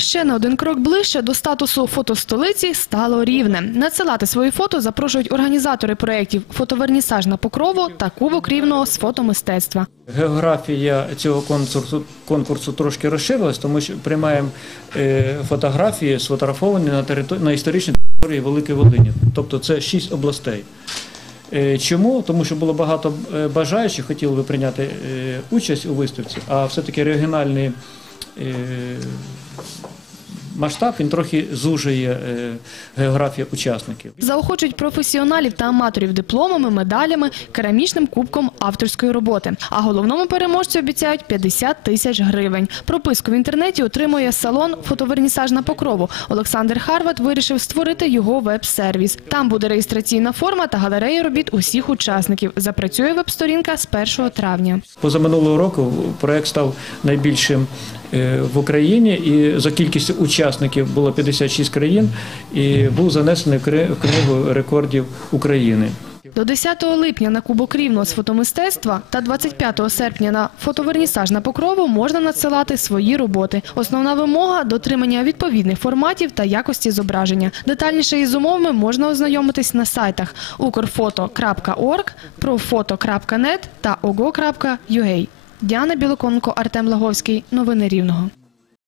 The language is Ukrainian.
Ще на один крок ближче до статусу фотостолиці стало рівне. Надсилати свої фото запрошують організатори проєктів «Фотовернісаж на Покрову» та «Кубок Рівного з фотомистецтва». Географія цього конкурсу, конкурсу трошки розширилась, тому що приймаємо е, фотографії сфотографовані на, територ... на історичній території Великої Волині. Тобто це шість областей. Е, Чому? Тому що було багато е, бажаючих, хотіли би прийняти участь у виставці, а все-таки регіональний е, масштаб він трохи зужує е, географію учасників. Заохочують професіоналів та аматорів дипломами, медалями, керамічним кубком авторської роботи. А головному переможцю обіцяють 50 тисяч гривень. Прописку в інтернеті отримує салон «Фотовернісаж на Покрову». Олександр Харват вирішив створити його веб-сервіс. Там буде реєстраційна форма та галерея робіт усіх учасників. Запрацює веб-сторінка з 1 травня. Позаминулого року проект став найбільшим е, в Україні, і за кількістю учасників було 56 країн, і був занесений в книгу рекордів України. До 10 липня на Кубок Рівного з фотомистецтва та 25 серпня на фотовернісаж на Покрову можна надсилати свої роботи. Основна вимога – дотримання відповідних форматів та якості зображення. Детальніше із умовами можна ознайомитись на сайтах ukrfoto.org, profoto.net та ogo.ua. Діана Білоконко, Артем Лаговський. Новини Рівного.